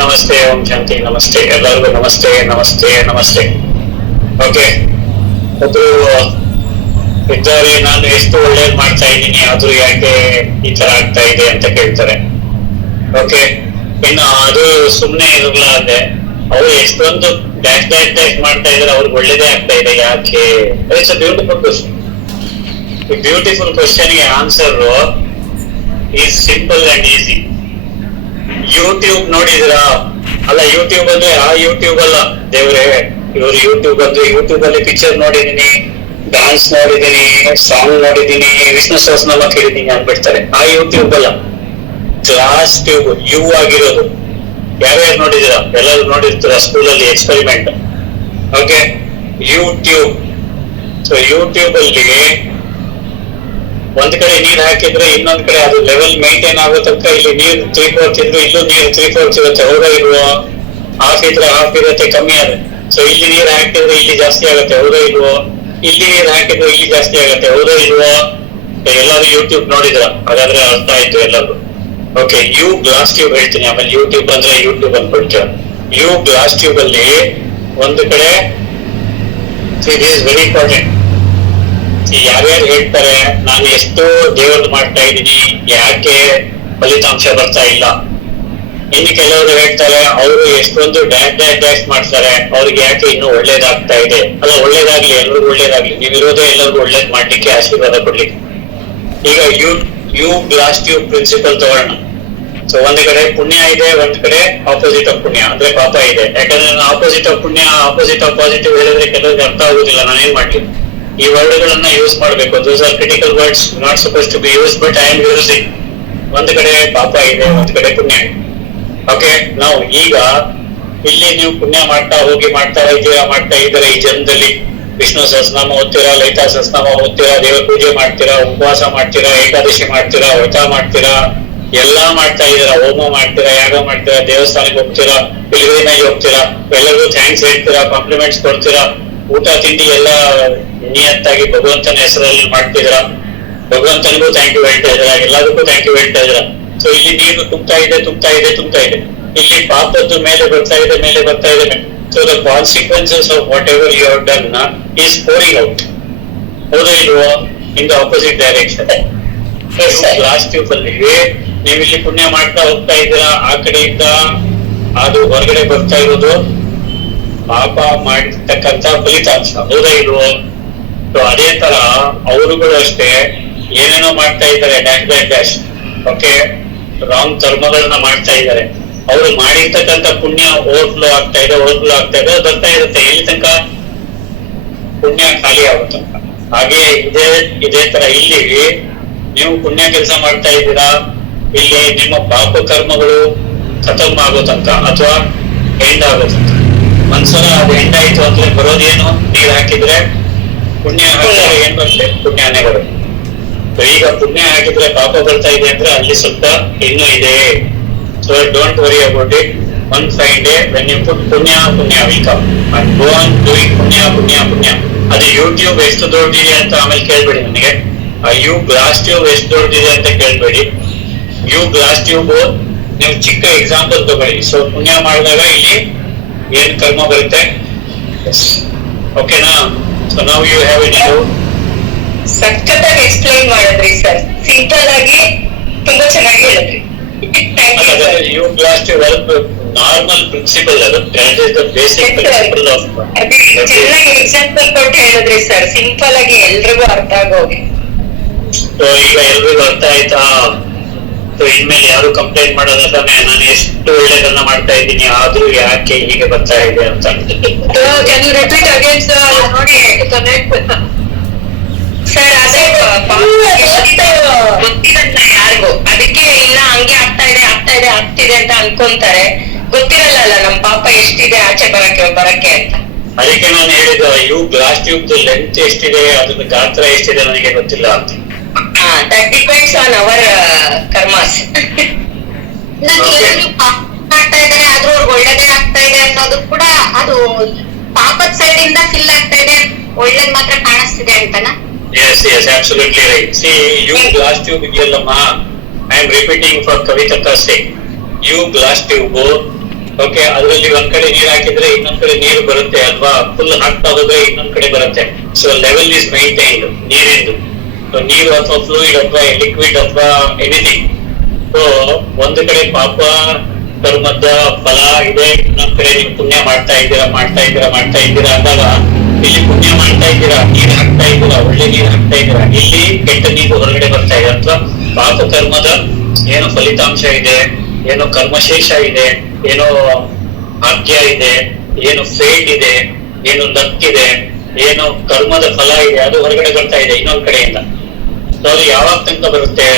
ನಮಸ್ತೆ, ಓಂ ಶಾಂತಿ, ನಮಸ್ತೆ ಎಲ್ಲರಿಗೂ, ನಮಸ್ತೆ ನಮಸ್ತೆ ನಮಸ್ತೆ. ಓಕೆ, ಒಬ್ರು ಇದ್ದಾರೆ, ನಾನು ಎಷ್ಟು ಒಳ್ಳೇದು ಮಾಡ್ತಾ ಇದ್ದೀನಿ ಆದ್ರೂ ಯಾಕೆ ಈ ತರ ಆಗ್ತಾ ಇದೆ ಅಂತ ಕೇಳ್ತಾರೆ. ಓಕೆ, ಇನ್ನು ಅದು ಸುಮ್ನೆ ಇರಲ್ಲ ಅಂದ್ರೆ ಅವ್ರು ಎಷ್ಟೊಂದು ಡ್ಯಾಶ್ ಡ್ಯಾಶ್ ಡ್ಯಾಶ್ ಮಾಡ್ತಾ ಇದಾರೆ, ಅವ್ರಿಗೆ ಒಳ್ಳೇದೇ ಆಗ್ತಾ ಇದೆ ಯಾಕೆ? It's a beautiful question. ಈ ಬ್ಯೂಟಿಫುಲ್ ಕ್ವಶನ್ಗೆ answer is simple and easy. YouTube ನೋಡಿದ್ರಾ? ಅಲ್ಲ, ಯೂಟ್ಯೂಬ್ ಅಂದ್ರೆ ಆ ಯೂಟ್ಯೂಬ್ ಅಲ್ಲ ದೇವ್ರೆ, ಇವರು ಯೂಟ್ಯೂಬ್ ಅಂದ್ರೆ ಯೂಟ್ಯೂಬ್ ಅಲ್ಲಿ ಪಿಕ್ಚರ್ ನೋಡಿದೀನಿ, ಡಾನ್ಸ್ ನೋಡಿದೀನಿ, ಸಾಂಗ್ ನೋಡಿದೀನಿ, ವಿಷ್ಣು ಸಹಸ್ರನಾಮ ಕೇಳಿದೀನಿ ಅಂದ್ಬಿಡ್ತಾರೆ. ಆ ಯೂಟ್ಯೂಬ್ ಅಲ್ಲ, ಕ್ಲಾಸ್ ಟ್ಯೂಬ್, ಯು ಆಗಿರೋದು. ಯಾರ್ಯಾರು ನೋಡಿದಿರಾ? ಎಲ್ಲರೂ ನೋಡಿರ್ತೀರ ಸ್ಕೂಲಲ್ಲಿ experiment. Okay, YouTube. So YouTube ಅಲ್ಲಿ ಒಂದ್ ಕಡೆ ನೀರ್ ಹಾಕಿದ್ರೆ ಇನ್ನೊಂದ್ ಕಡೆ ಅದು ಲೆವೆಲ್ ಮೇಂಟೈನ್ ಆಗೋ ತನಕ ಇಲ್ಲಿ ನೀರ್ 3/4 ಇದ್ರೆ ಇಲ್ಲೂ ನೀರ್ 3/4 ಇರುತ್ತೆ. ಹೌದಾ ಇಲ್ವೋ? ಹಾಫ್ ಇದ್ರೆ ಹಾಫ್ ಇರುತ್ತೆ, ಕಮ್ಮಿ ಆಗುತ್ತೆ. ಸೊ ಇಲ್ಲಿ ನೀರ್ ಹಾಕಿದ್ರೆ ಇಲ್ಲಿ ಜಾಸ್ತಿ ಆಗುತ್ತೆ. ಹೌದಾ ಇಲ್ವೋ? ಇಲ್ಲಿ ನೀರ್ ಹಾಕಿದ್ರೆ ಇಲ್ಲಿ ಜಾಸ್ತಿ ಆಗುತ್ತೆ. ಹೌದಾ ಇಲ್ವೋ? ಎಲ್ಲರೂ ಯೂಟ್ಯೂಬ್ ನೋಡಿದ್ರ? ಹಾಗಾದ್ರೆ ಅರ್ಥ ಆಯ್ತು ಎಲ್ಲರೂ. ಓಕೆ, ಯು ಗ್ಲಾಸ್ ಟ್ಯೂಬ್ ಹೇಳ್ತೀನಿ, ಆಮೇಲೆ ಯೂಟ್ಯೂಬ್ ಅಂದ್ರೆ ಯೂಟ್ಯೂಬ್ ಅಂದ್ಬಿಡ್ತೀರ. ಯು ಗ್ಲಾಸ್ ಟ್ಯೂಬ್ ಅಲ್ಲಿ ಒಂದು ಕಡೆ ಇಟ್ ಈಸ್ ವೆರಿ ಇಂಪಾರ್ಟೆಂಟ್. ಯಾರ್ಯಾರು ಹೇಳ್ತಾರೆ ನಾನು ಎಷ್ಟು ದೇವ್ರದ್ದು ಮಾಡ್ತಾ ಇದ್ದೀನಿ, ಯಾಕೆ ಫಲಿತಾಂಶ ಬರ್ತಾ ಇಲ್ಲ? ಇನ್ನು ಕೆಲವರು ಹೇಳ್ತಾರೆ ಅವರು ಎಷ್ಟೊಂದು ಡ್ಯಾಶ್ ಡ್ಯಾಶ್ ಡ್ಯಾಶ್ ಮಾಡ್ತಾರೆ, ಅವ್ರಿಗೆ ಯಾಕೆ ಇನ್ನೂ ಒಳ್ಳೇದಾಗ್ತಾ ಇದೆ? ಅಲ್ಲ, ಒಳ್ಳೇದಾಗ್ಲಿ, ಎಲ್ರಿಗೂ ಒಳ್ಳೇದಾಗ್ಲಿ. ನೀವಿರೋದೇ ಎಲ್ಲರಿಗೂ ಒಳ್ಳೇದ್ ಮಾಡ್ಲಿಕ್ಕೆ, ಆಶೀರ್ವಾದ ಕೊಡ್ಲಿಕ್ಕೆ. ಈಗ ಯು ಗ್ಲಾಸ್ ಟ್ಯೂಬ್ ಪ್ರಿನ್ಸಿಪಲ್ ತಗೊಳ್ಳೋಣ. ಸೊ ಒಂದ್ ಕಡೆ ಪುಣ್ಯ ಇದೆ, ಒಂದ್ ಕಡೆ ಆಪೋಸಿಟ್ ಆಫ್ ಪುಣ್ಯ ಅಂದ್ರೆ ಪಾಪ ಇದೆ. ಯಾಕಂದ್ರೆ ನಾನು ಆಪೋಸಿಟ್ ಆಫ್ ಪುಣ್ಯ, ಆಪೋಸಿಟ್ ಆಫ್ ಪಾಸಿಟಿವ್ ಹೇಳಿದ್ರೆ ಕೆಲವರಿಗೆ ಅರ್ಥ ಆಗುದಿಲ್ಲ. ನಾನೇನ್ ಮಾಡ್ಲಿ? ಈ ವರ್ಡ್ಗಳನ್ನ ಯೂಸ್ ಮಾಡ್ಬೇಕು. Those are critical words, not suppose to be use, but I am using. ಒಂದ್ ಕಡೆ ಪಾಪ ಇದೆ, ಒಂದ್ ಕಡೆ ಪುಣ್ಯ ಇದೆ. ಓಕೆ, ನಾವು ಈಗ ಇಲ್ಲಿ ನೀವು ಪುಣ್ಯ ಮಾಡ್ತಾ ಹೋಗಿ ಮಾಡ್ತಾ ಇದ್ದೀರಾ ಈ ಜನ್ಮದಲ್ಲಿ. ವಿಷ್ಣು ಸಹಸ್ರನಾಮ ಓದ್ತೀರಾ, ಲಲಿತಾ ಸಹಸ್ರನಾಮ ಓದ್ತೀರಾ, ದೇವರ ಪೂಜೆ ಮಾಡ್ತೀರಾ, ಉಪವಾಸ ಮಾಡ್ತೀರಾ, ಏಕಾದಶಿ ಮಾಡ್ತೀರಾ, ವ್ರತ ಮಾಡ್ತೀರಾ, ಎಲ್ಲಾ ಮಾಡ್ತಾ ಇದ್ದೀರಾ. ಹೋಮ ಮಾಡ್ತೀರಾ, ಯಾಗ ಮಾಡ್ತೀರಾ, ದೇವಸ್ಥಾನಕ್ಕೆ ಹೋಗ್ತೀರಾ, ಪಿಲ್ಗ್ರಿಮೇಜ್ ಹೋಗ್ತೀರಾ, ಎಲ್ಲರಿಗೂ ಥ್ಯಾಂಕ್ಸ್ ಹೇಳ್ತೀರಾ, ಕಾಂಪ್ಲಿಮೆಂಟ್ಸ್ ಕೊಡ್ತೀರಾ, ಊಟ ತಿಂಡಿ ಎಲ್ಲ ನಿಯತ್ತಾಗಿ ಭಗವಂತನ ಹೆಸರಲ್ಲಿ ಮಾಡ್ತಿದ್ದೀರಾ, ಭಗವಂತನಿಗೂ ಥ್ಯಾಂಕ್ ಯು ಹೇಳ್ತಾ ಇದ್ದೀರಾ, ಎಲ್ಲದಕ್ಕೂ ಥ್ಯಾಂಕ್ ಯು ಹೇಳ್ತಾ ಇದ್ದೀರಾ. ಸೊ ಇಲ್ಲಿ ನೀರು ತುಂಬ್ತಾ ಇದೆ. ಇಲ್ಲಿ ಪಾಪದ್ದು ಮೇಲೆ ಬರ್ತಾ ಇದೆ. So the consequences of whatever you have done is pouring out. ಹೌದಾ ಇಲ್ವೋ? In the opposite direction. Last tube ಅಲ್ಲಿ ನೀವು ಇಲ್ಲಿ ಪುಣ್ಯ ಮಾಡ್ತಾ ಹೋಗ್ತಾ ಇದ್ದೀರಾ, ಆ ಕಡೆಯಿಂದ ಅದು ಹೊರಗಡೆ ಬರ್ತಾ ಇರೋದು ಪಾಪ ಮಾಡಿರ್ತಕ್ಕಂಥ ಫಲಿತಾಂಶ. ಹೌದಾ ಇಲ್ವೋ? ಸೊ ಅದೇ ತರ ಅವರುಗಳು ಅಷ್ಟೇ ಏನೇನೋ ಮಾಡ್ತಾ ಇದ್ದಾರೆ, ಡ್ಯಾಶ್. ಓಕೆ, ರಾಂಗ್ ಕರ್ಮಗಳನ್ನ ಮಾಡ್ತಾ ಇದ್ದಾರೆ. ಅವರು ಮಾಡಿರ್ತಕ್ಕಂಥ ಪುಣ್ಯ ಓವರ್ಫ್ಲೋ ಆಗ್ತಾ ಇದೆ, ಬರ್ತಾ ಇರುತ್ತೆ. ಎಲ್ಲಿ ತನಕ? ಪುಣ್ಯ ಖಾಲಿ ಆಗೋ ತನಕ. ಹಾಗೆ ಇದೇ ತರ ಇಲ್ಲಿ ನೀವು ಪುಣ್ಯ ಕೆಲಸ ಮಾಡ್ತಾ ಇದ್ದೀರಾ, ಇಲ್ಲಿ ನಿಮ್ಮ ಪಾಪ ಕರ್ಮಗಳು ಖತಮ್ ಆಗೋ ತನಕ ಅಥವಾ ಎಂಡ್ ಆಗೋ ತನಕ. ಒಂದ್ಸಲ ಅದು ಎಂಡ್ ಆಯ್ತು ಅಂದ್ರೆ ಬರೋದೇನು? ನೀರ್ ಹಾಕಿದ್ರೆ ಪುಣ್ಯ ಹಾಕಿದ್ರೆ ಏನ್ ಬರುತ್ತೆ? ಪುಣ್ಯನೇ ಬರುತ್ತೆ. ಈಗ ಪುಣ್ಯ ಹಾಕಿದ್ರೆ ಪಾಪ ಬರ್ತಾ ಇದೆ ಅಂದ್ರೆ ಅಲ್ಲಿ ಸ್ವಲ್ಪ ಇನ್ನೂ ಇದೆ. So don't worry about it. One fine day when you put punya will come and go on doing punya. ಅದು ಯೂಟ್ಯೂಬ್ ಎಷ್ಟು ದೊಡ್ಡದಿದೆ ಅಂತ ಆಮೇಲೆ ಕೇಳ್ಬೇಡಿ ನನಗೆ. ಆ ಯು ಗ್ಲಾಸ್ ಟ್ಯೂಬ್ ಎಷ್ಟು ದೊಡ್ಡದಿದೆ ಅಂತ ಕೇಳ್ಬೇಡಿ. ಯು ಗ್ಲಾಸ್ ಟ್ಯೂಬ್ ನೀವು ಚಿಕ್ಕ ಎಕ್ಸಾಂಪಲ್ ತಗೊಳ್ಳಿ. ಸೊ ಪುಣ್ಯ ಮಾಡಿದಾಗ ಇಲ್ಲಿ ಏನ್ ಕರ್ಮ ಬರುತ್ತೆ? ಓಕೆನಾ? ಸೊ ನಾವು ಯು ಹ್ಯಾವ್ ಇಟ್. ಸಖತ್ತಾಗಿ ಎಕ್ಸ್ಪ್ಲೈನ್ ಮಾಡಿದ್ರಿ ಸರ್, ಸಿಂಪಲ್ ಆಗಿ ತುಂಬಾ ಚೆನ್ನಾಗಿ ಹೇಳಿದ್ರಿ. You glass tube normal principle, ಅದು ಬೇಸಿಕ್ ಪ್ರಿನ್ಸಿಪಲ್ ಆಫ್. ಚೆನ್ನಾಗಿ ಎಕ್ಸಾಂಪಲ್ ಕೊಟ್ಟು ಹೇಳಿದ್ರಿ ಸರ್, ಸಿಂಪಲ್ ಆಗಿ ಎಲ್ರಿಗೂ ಅರ್ಥ ಆಗೋಗಿ. ಸೊ ಈಗ ಎಲ್ರಿಗೂ ಅರ್ಥ ಆಯ್ತಾ? ಸೊ ಇನ್ಮೇಲೆ ಯಾರು ಕಂಪ್ಲೇಂಟ್ ಮಾಡೋದ ತಾನೆ, ನಾನು ಎಷ್ಟು ಒಳ್ಳೇದನ್ನ ಮಾಡ್ತಾ ಇದ್ದೀನಿ ಆದ್ರೂ ಯಾಕೆ ಹೀಗೆ ಬರ್ತಾ ಇದೆ ಅಂತ. ಸರ್ ಅದೇ ಗೊತ್ತಿರಲ್ಲ ಯಾರಿಗೂ, ಅದಕ್ಕೆ ಇಲ್ಲ ಹಂಗೆ ಆಗ್ತಿದೆ ಅಂತ ಅನ್ಕೊಂತಾರೆ. ಗೊತ್ತಿರಲ್ಲ ನಮ್ ಪಾಪ ಎಷ್ಟಿದೆ ಆಚೆ ಬರಕ್ಕೆ ಅಂತ. ಅದಕ್ಕೆ ನಾನು ಹೇಳಿದ ಯು ಗ್ಲಾಸ್ ಟ್ಯೂಬ್ ಲೆಂತ್ ಎಷ್ಟಿದೆ, ಅದ್ರ ಗಾತ್ರ ಎಷ್ಟಿದೆ ನನಗೆ ಗೊತ್ತಿಲ್ಲ ಅಂತ. That depends on hour karmas. ಮಾಡ್ತಾ ಇದಾರೆ ಆದ್ರೂ ಅವ್ರಿಗೆ ಒಳ್ಳೇದೇ ಆಗ್ತಾ ಇದೆ ಅನ್ನೋದು ಕೂಡ ಅದು ಪಾಪದ ಸೈಡ್ ಇಂದ ಫಿಲ್ ಆಗ್ತಾ ಇದೆ, ಒಳ್ಳೇದ್ ಮಾತ್ರ ಕಾಣಿಸ್ತಿದೆ ಅಂತನಾ? Yes, absolutely right. See, you glass tube idiyallama, I am repeating for Kavitaka's sake. You glass tube okay, ಅದ್ರಲ್ಲಿ ಒಂದ್ ಕಡೆ ನೀರ್ ಹಾಕಿದ್ರೆ ಇನ್ನೊಂದ್ ಕಡೆ ನೀರು ಬರುತ್ತೆ ಅಲ್ವಾ, ಫುಲ್ ಹಾಕ್ತಾ ಹೋದ್ರೆ ಇನ್ನೊಂದ್ ಕಡೆ ಬರುತ್ತೆ. ಸೊ ಲೆವೆಲ್ ಇಸ್ ಮೈಂಟೈನ್ಡ್ ನೀರಿಂದು. ನೀರು ಅಥವಾ ಫ್ಲೂಯಿಡ್ ಅಥವಾ ಲಿಕ್ವಿಡ್ ಅಥವಾ ಎನಿಥಿಂಗ್. ಸೊ ಒಂದು ಕಡೆ ಪಾಪ ಕರ್ಮದ ಫಲ ಇದೆ, ಇನ್ನೊಂದ್ ಕಡೆ ನೀವು ಪುಣ್ಯ ಮಾಡ್ತಾ ಇದ್ದೀರಾ ಅಂದಾಗ ಇಲ್ಲಿ ಪುಣ್ಯ ಮಾಡ್ತಾ ಇದ್ದೀರಾ, ನೀರ್ ಹಾಕ್ತಾ ಇದ್ದೀರಾ, ಒಳ್ಳೆ ನೀರ್ ಹಾಕ್ತಾ ಇದ್ದೀರಾ, ಇಲ್ಲಿ ಕೆಟ್ಟ ನೀರು ಹೊರಗಡೆ ಬರ್ತಾ ಇದೆ. ಅಥವಾ ಪಾಪ ಕರ್ಮದ ಏನು ಫಲಿತಾಂಶ ಇದೆ, ಏನೋ ಕರ್ಮಶೇಷ ಇದೆ, ಏನೋ ಭಾಗ್ಯ ಇದೆ, ಏನು ಫೇಟ್ ಇದೆ, ಏನು ಲಕ್ ಇದೆ, ಏನು ಕರ್ಮದ ಫಲ ಇದೆ, ಅದು ಹೊರಗಡೆ ಬರ್ತಾ ಇದೆ ಇನ್ನೊಂದ್ ಕಡೆಯಿಂದ. ಸೊ ಅದು ಯಾವಾಗ ತನಕ ಬರುತ್ತೆ?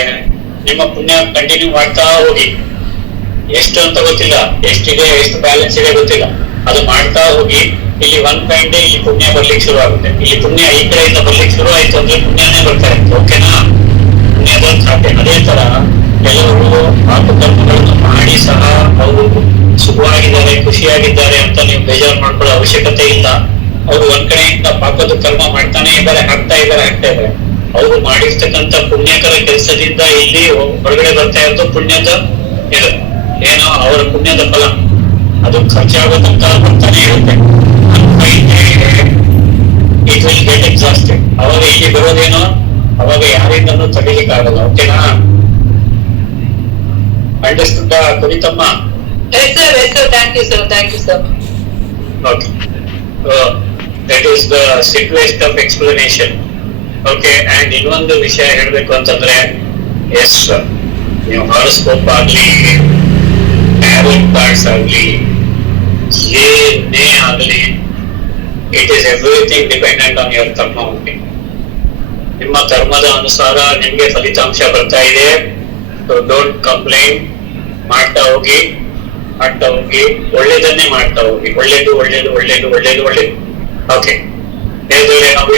ನಿಮ್ಮ ಪುಣ್ಯ ಕಂಟಿನ್ಯೂ ಮಾಡ್ತಾ ಹೋಗಿ. ಎಷ್ಟು ಅಂತ ಗೊತ್ತಿಲ್ಲ, ಎಷ್ಟಿದೆ, ಎಷ್ಟು ಬ್ಯಾಲೆನ್ಸ್ ಇದೆ ಗೊತ್ತಿಲ್ಲ, ಅದು ಮಾಡ್ತಾ ಹೋಗಿ. ಇಲ್ಲಿ ಒಂದ್ ಪಾಯಿಂಟ್ ಇಲ್ಲಿ ಪುಣ್ಯ ಬರ್ಲಿಕ್ಕೆ ಶುರು ಆಗುತ್ತೆ. ಇಲ್ಲಿ ಪುಣ್ಯ ಈ ಕಡೆಯಿಂದ ಬರ್ಲಿಕ್ಕೆ ಶುರು ಆಯ್ತು ಅಂದ್ರೆ ಪುಣ್ಯನೇ ಬರ್ತಾ ಇರುತ್ತೆ. ಓಕೆನಾ? ಪುಣ್ಯದ ಖಾತೆ. ಅದೇ ತರ ಕೆಲವರು ಪಾಪಕರ್ಮಗಳನ್ನು ಮಾಡಿ ಸಹ ಅವರು ಸುಖವಾಗಿದ್ದಾರೆ, ಖುಷಿಯಾಗಿದ್ದಾರೆ ಅಂತ ನೀವು ಬೇಜಾರು ಮಾಡ್ಕೊಳ್ಳೋ ಅವಶ್ಯಕತೆ ಇಲ್ಲ. ಅವರು ಒಂದ್ ಕಡೆಯಿಂದ ಪಾಪದ ಕರ್ಮ ಮಾಡ್ತಾನೆ ಇದ್ದಾರೆ, ಹಾಕ್ತಾ ಇದ್ದಾರೆ. ಅವರು ಮಾಡಿರ್ತಕ್ಕಂಥ ಪುಣ್ಯಕರ ಕೆಲಸದಿಂದ ಇಲ್ಲಿ ಹೊರಗಡೆ ಬರ್ತಾ ಇರೋದು ಪುಣ್ಯದ ಇದು ಏನೋ ಅವರ ಪುಣ್ಯದ ಫಲ. ಅದು ಖರ್ಚಾಗೋ ತನಕ ಬರ್ತಾನೆ ಇರುತ್ತೆ. It will get exhausted. ಅವಾಗ ಇಲ್ಲಿ ಬರೋದೇನೋ, ಅವಾಗ ಯಾರಿಂದನೂ ತಡಿಲಿಕ್ಕೆ ಆಗಲ್ಲ. ಓಕೆನಾ? ಅಂಡರ್ಸ್ಟುಂಡ Kavithamma? Yes sir, thank you sir. Okay. That is the simplest of explanation. Okay, and ಇನ್ನೊಂದು ವಿಷಯ ಹೇಳ್ಬೇಕು ಅಂತಂದ್ರೆ, ಎಸ್ ನೀವು ಹಾರೋಸ್ಕೋಪ್ ಆಗ್ಲಿ, ಟ್ಯಾರೋ ಕಾರ್ಡ್ಸ್ ಆಗ್ಲಿ, ಏನೇ ಆಗ್ಲಿ, it is everything dependent on your ಕರ್ಮ ಓನ್ಲಿ. ನಿಮ್ಮ ಕರ್ಮದ ಅನುಸಾರ ನಿಮ್ಗೆ ಫಲಿತಾಂಶ ಬರ್ತಾ ಇದೆ. So don't complaint. ಮಾಡ್ತಾ ಹೋಗಿ, ಒಳ್ಳೇದನ್ನೇ ಮಾಡ್ತಾ ಹೋಗಿ. ಒಳ್ಳೇದು. ಓಕೆ, ನಾವು